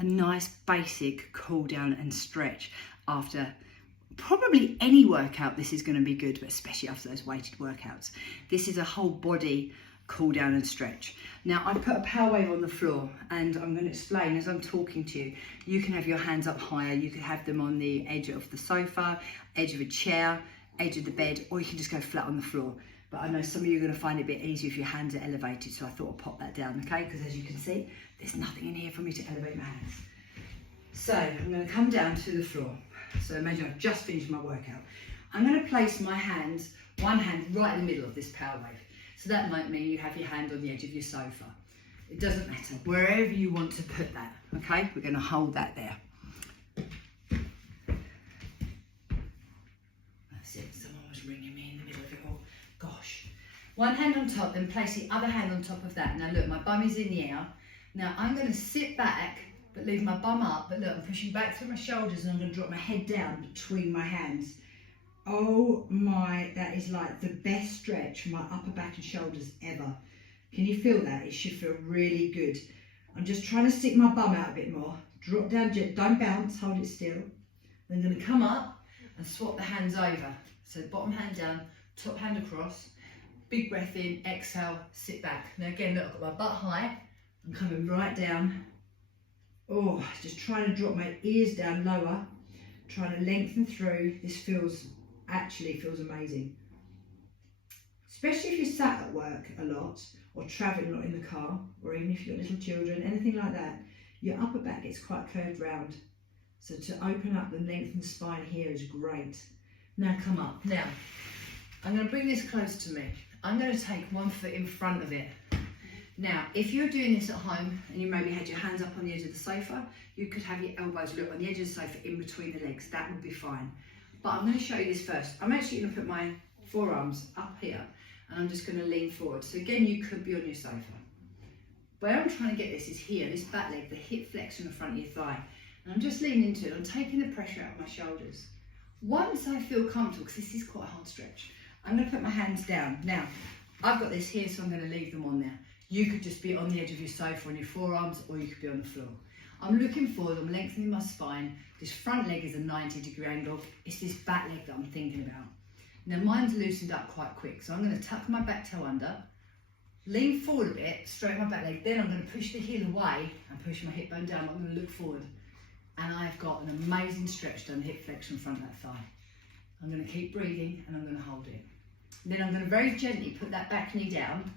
a nice basic cool down and stretch after probably any workout. This is going to be good, but especially after those weighted workouts. This is a whole body cool down and stretch. Now I've put a power wave on the floor and I'm going to explain as I'm talking to you. You can have your hands up higher, you can have them on the edge of the sofa, edge of a chair, edge of the bed, or you can just go flat on the floor. But I know some of you are going to find it a bit easier if your hands are elevated, so I thought I'd pop that down, okay? Because as you can see, there's nothing in here for me to elevate my hands. So I'm going to come down to the floor. So imagine I've just finished my workout. I'm going to place my hands, one hand right in the middle of this power wave. So that might mean you have your hand on the edge of your sofa. It doesn't matter, wherever you want to put that, okay? We're going to hold that there. That's it, someone was ringing me in the middle of it all. Gosh. One hand on top, then place the other hand on top of that. Now look, my bum is in the air. Now I'm going to sit back, but leave my bum up. But look, I'm pushing back through my shoulders and I'm going to drop my head down between my hands. Oh my, that is like the best stretch for my upper back and shoulders ever. Can you feel that? It should feel really good. I'm just trying to stick my bum out a bit more. Drop down, don't bounce, hold it still. Then I'm going to come up and swap the hands over. So bottom hand down, top hand across. Big breath in, exhale, sit back. Now again, look, I've got my butt high. I'm coming right down. Oh, just trying to drop my ears down lower. Trying to lengthen through. This actually feels amazing. Especially if you're sat at work a lot or traveling a lot in the car, or even if you've got little children, anything like that, your upper back gets quite curved round. So to open up and lengthen the spine here is great. Now come up. Now, I'm going to bring this close to me. I'm going to take one foot in front of it. Now, if you're doing this at home and you maybe had your hands up on the edge of the sofa, you could have your elbows look on the edge of the sofa in between the legs. That would be fine. But I'm going to show you this first. I'm actually going to put my forearms up here and I'm just going to lean forward. So again, you could be on your sofa. Where I'm trying to get this is here, this back leg, the hip flex in the front of your thigh. And I'm just leaning into it. I'm taking the pressure out of my shoulders. Once I feel comfortable, because this is quite a hard stretch, I'm going to put my hands down. Now, I've got this here, so I'm going to leave them on there. You could just be on the edge of your sofa on your forearms, or you could be on the floor. I'm looking forward, I'm lengthening my spine. This front leg is a 90-degree angle. It's this back leg that I'm thinking about. Now mine's loosened up quite quick, so I'm going to tuck my back toe under, lean forward a bit, straighten my back leg, then I'm going to push the heel away and push my hip bone down. I'm going to look forward. And I've got an amazing stretch down the hip flexion in front of that thigh. I'm going to keep breathing and I'm going to hold it. Then I'm going to very gently put that back knee down,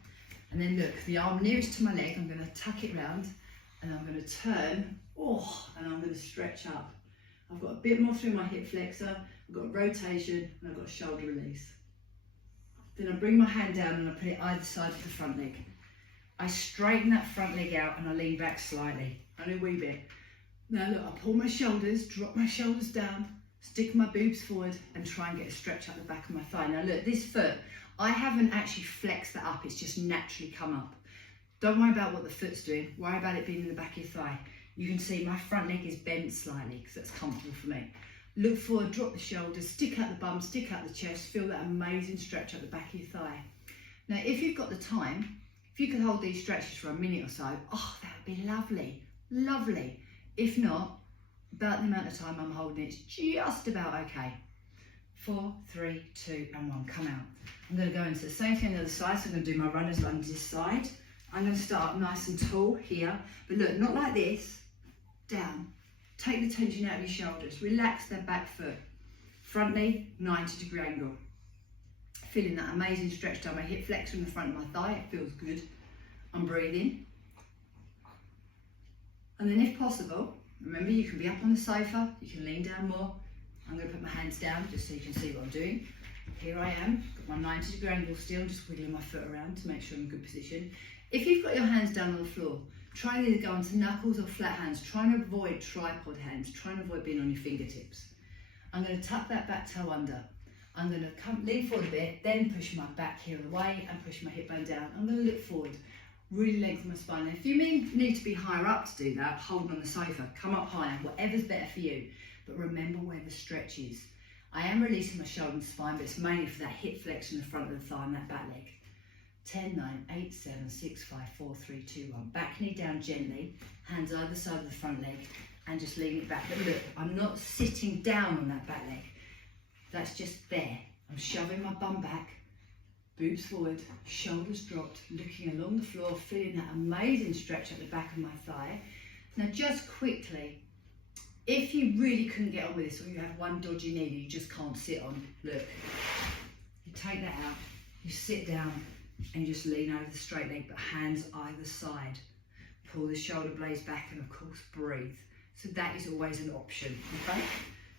and then look, the arm nearest to my leg, I'm going to tuck it round and I'm going to turn, and I'm going to stretch up. I've got a bit more through my hip flexor, I've got a rotation and I've got a shoulder release. Then I bring my hand down and I put it either side of the front leg. I straighten that front leg out and I lean back slightly, only a wee bit. Now look, I pull my shoulders, drop my shoulders down, stick my boobs forward and try and get a stretch up the back of my thigh. Now look, this foot, I haven't actually flexed that up, it's just naturally come up. Don't worry about what the foot's doing, worry about it being in the back of your thigh. You can see my front leg is bent slightly because that's comfortable for me. Look forward, drop the shoulders, stick out the bum, stick out the chest, feel that amazing stretch up the back of your thigh. Now if you've got the time, if you could hold these stretches for a minute or so, oh, that would be lovely, lovely. If not, about the amount of time I'm holding it's just about okay. 4, 3, 2 and 1, come out. I'm going to go into the same thing on the other side, so I'm going to do my runner's lunge this side. I'm going to start nice and tall here, but look, not like this, down. Take the tension out of your shoulders, relax that back foot. Front knee, 90-degree angle. Feeling that amazing stretch down my hip flexor in the front of my thigh, it feels good. I'm breathing. And then if possible, remember you can be up on the sofa, you can lean down more. I'm going to put my hands down just so you can see what I'm doing. Here I am, got my 90-degree angle still, just wiggling my foot around to make sure I'm in good position. If you've got your hands down on the floor, try and either go onto knuckles or flat hands. Try and avoid tripod hands, try and avoid being on your fingertips. I'm going to tuck that back toe under. I'm going to lean forward a bit, then push my back heel away and push my hip bone down. I'm going to look forward, really lengthen my spine. And if you need to be higher up to do that, hold on the sofa, come up higher, whatever's better for you. But remember where the stretch is. I am releasing my shoulder and spine, but it's mainly for that hip flex in the front of the thigh and that back leg. 10, 9, 8, 7, 6, 5, 4, 3, 2, 1. Back knee down gently, hands either side of the front leg, and just lean it back. But look, I'm not sitting down on that back leg. That's just there. I'm shoving my bum back, boobs forward, shoulders dropped, looking along the floor, feeling that amazing stretch at the back of my thigh. Now just quickly, if you really couldn't get on with this, or you have one dodgy knee that you just can't sit on, look, you take that out, you sit down, and you just lean over the straight leg, but hands either side. Pull the shoulder blades back, and of course breathe. So that is always an option, okay?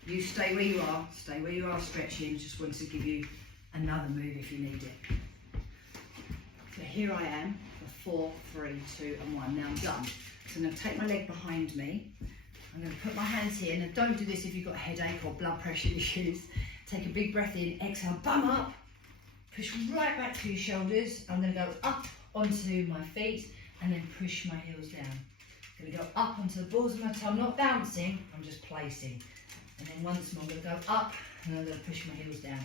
You stay where you are, stretching. Just want to give you another move if you need it. So here I am for 4, 3, 2, and 1. Now I'm done. So I'm going to take my leg behind me. I'm going to put my hands here. Now don't do this if you've got a headache or blood pressure issues. Take a big breath in, exhale, bum up. Push right back to your shoulders. I'm going to go up onto my feet and then push my heels down. I'm going to go up onto the balls of my toe. I'm not bouncing, I'm just placing. And then once more, I'm going to go up and I'm going to push my heels down.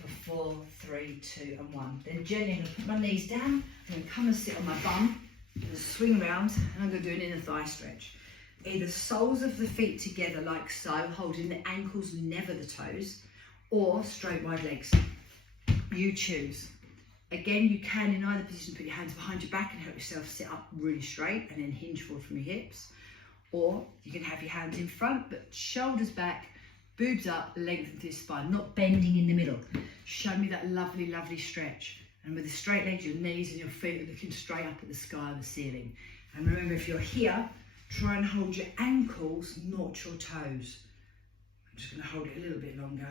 For 4, 3, 2, and 1. Then gently I'm going to put my knees down. I'm going to come and sit on my bum. I'm going to swing around and I'm going to do an inner thigh stretch. Either soles of the feet together like so, holding the ankles, never the toes, or straight wide legs. You choose. Again, you can in either position put your hands behind your back and help yourself sit up really straight and then hinge forward from your hips. Or you can have your hands in front, but shoulders back, boobs up, lengthen through the spine, not bending in the middle. Show me that lovely, lovely stretch. And with the straight legs, your knees and your feet are looking straight up at the sky or the ceiling. And remember, if you're here, try and hold your ankles, not your toes. I'm just going to hold it a little bit longer.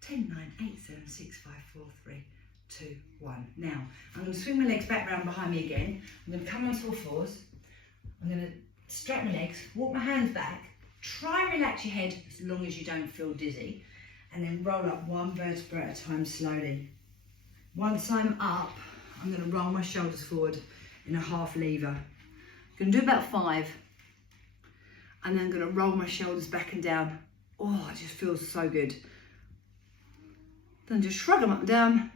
10, 9, 8, 7, 6, 5, 4, 3, 2, 1. Now, I'm going to swing my legs back round behind me again. I'm going to come onto all fours. I'm going to straighten my legs, walk my hands back. Try and relax your head as long as you don't feel dizzy. And then roll up one vertebra at a time slowly. Once I'm up, I'm going to roll my shoulders forward in a half lever. I'm going to do about 5. And then I'm going to roll my shoulders back and down. Oh, it just feels so good. Then just shrug them up and down,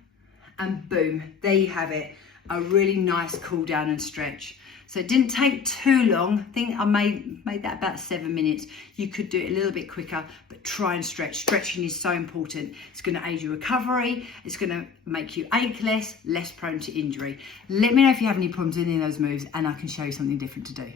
and boom, there you have it. A really nice cool down and stretch. So it didn't take too long. I think I made that about 7 minutes. You could do it a little bit quicker, but try and stretch. Stretching is so important. It's going to aid your recovery. It's going to make you ache less prone to injury. Let me know if you have any problems with any of those moves, and I can show you something different to do.